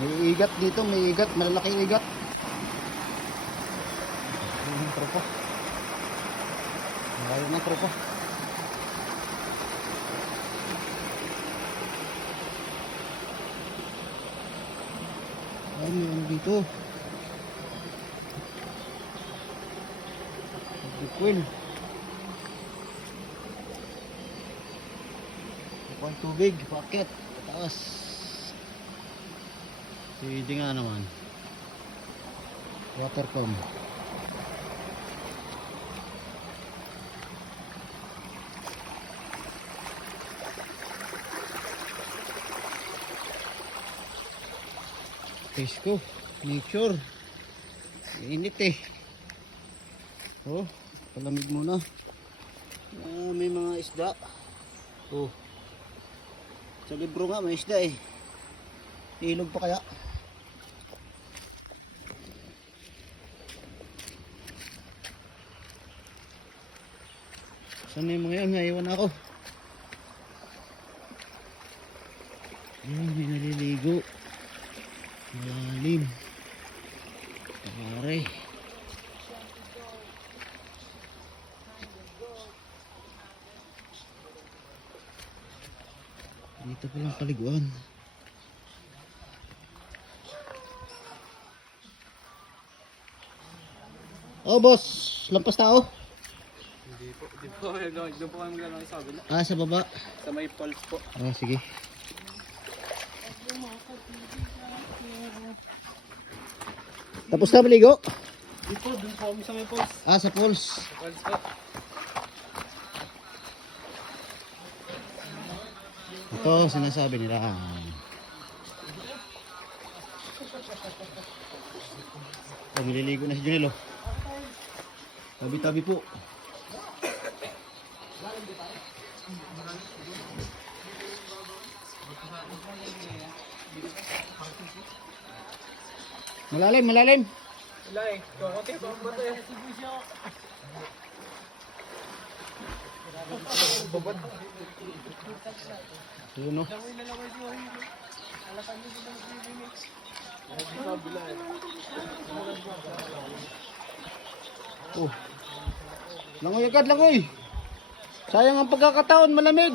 May igat dito, may igat, malalaking igat. Ayun ang tropa. Ayun ang tropa. Ayun yung dito. Bukwil. Bukwil tubig, paket, taas. Pwede nga naman. Watercom. Fish ko. Nature. Init eh. Oh, palamig muna. Ah, may mga isda. Oh. Sa libro nga may isda eh. Ilog pa kaya? Saan na yung mga yan? Naiwan ako. Ayun, may naliligo. Malalim. Pare. Dito pa lang paliguan. Oh, boss. Lampas tao. Hindi po. Hindi po kami gagawin. Doon po kami maglalaki sa kabila. Ah, sa baba. Sa may falls po. Ah, sige. Tapos na maligo? Hindi po. Doon po kami sa may falls. Ah, sa pools. Sa falls po. Ito, sinasabi nila. Oh, nililigo na si Junel, oh. Tabi-tabi po. Malalim, malalim. Eh. Kukunti pa bato eh. Babad. Yun, oh. Oh. Langoy agad, langoy. Sayang ang pagkakataon, malamig.